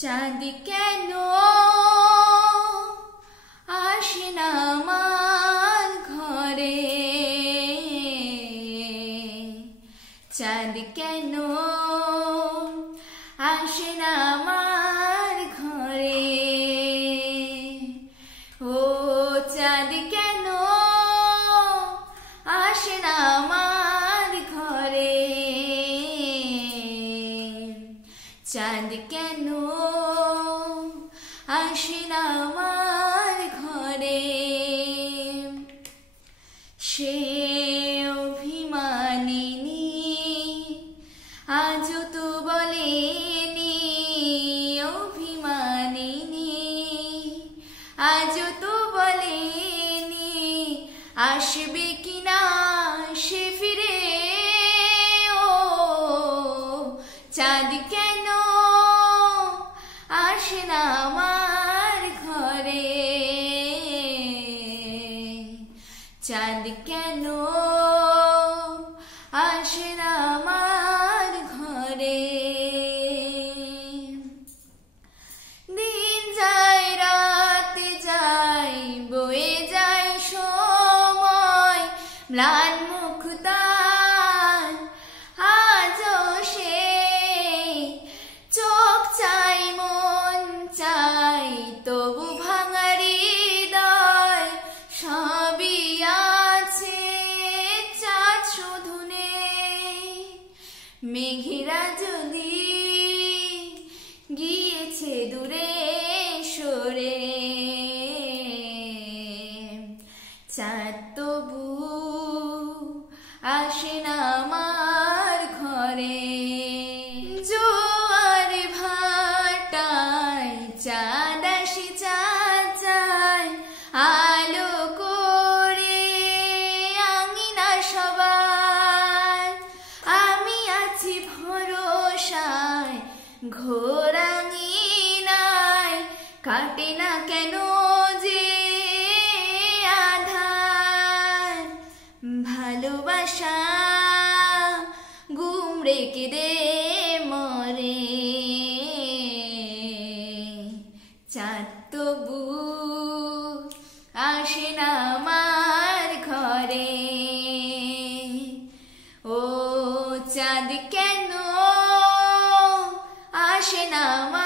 চাঁদ কেন আসে না আমার ঘরে, চাঁদ কেন আসে না আমার ঘরে, ও চাঁদ কেন আসে না আমার ঘরে, চাঁদ কেন আসে না আমার ঘরে। সে অভিমানিনী আজও তো বলেনি, অভিমানিনী আজও তো বলেনি আসবে কিনা সে ফিরে, ও চাঁদ কেন আসে না আমার ঘরে, চাঁদ কেন আসে না আমার ঘরে। দিন যায় রাত যায় বয়ে যায় সময়, ম্লান মুখ তার আজও সে, চোখ চাই মন চাই তবু ভাঙা হৃদয় সবই আছে, চাঁদ শুধু নেই। মেঘেরা যদি গিয়েছে দূরে সরে, চাঁদ তবু আসে না আমার ঘরে। জোয়ার ভাটায় চাঁদ আসে, চাঁদ যায় আলো করে আঙিনা সবার, আমি আছি ভরসায় ঘোর আঙিনায়, কাটে না কেন যে আধার, ভালোবাসা গুমড়ে কেঁদে মরে, চাঁদ তবু আসে না আমার ঘরে, ও চাঁদ কেন আসে না আমার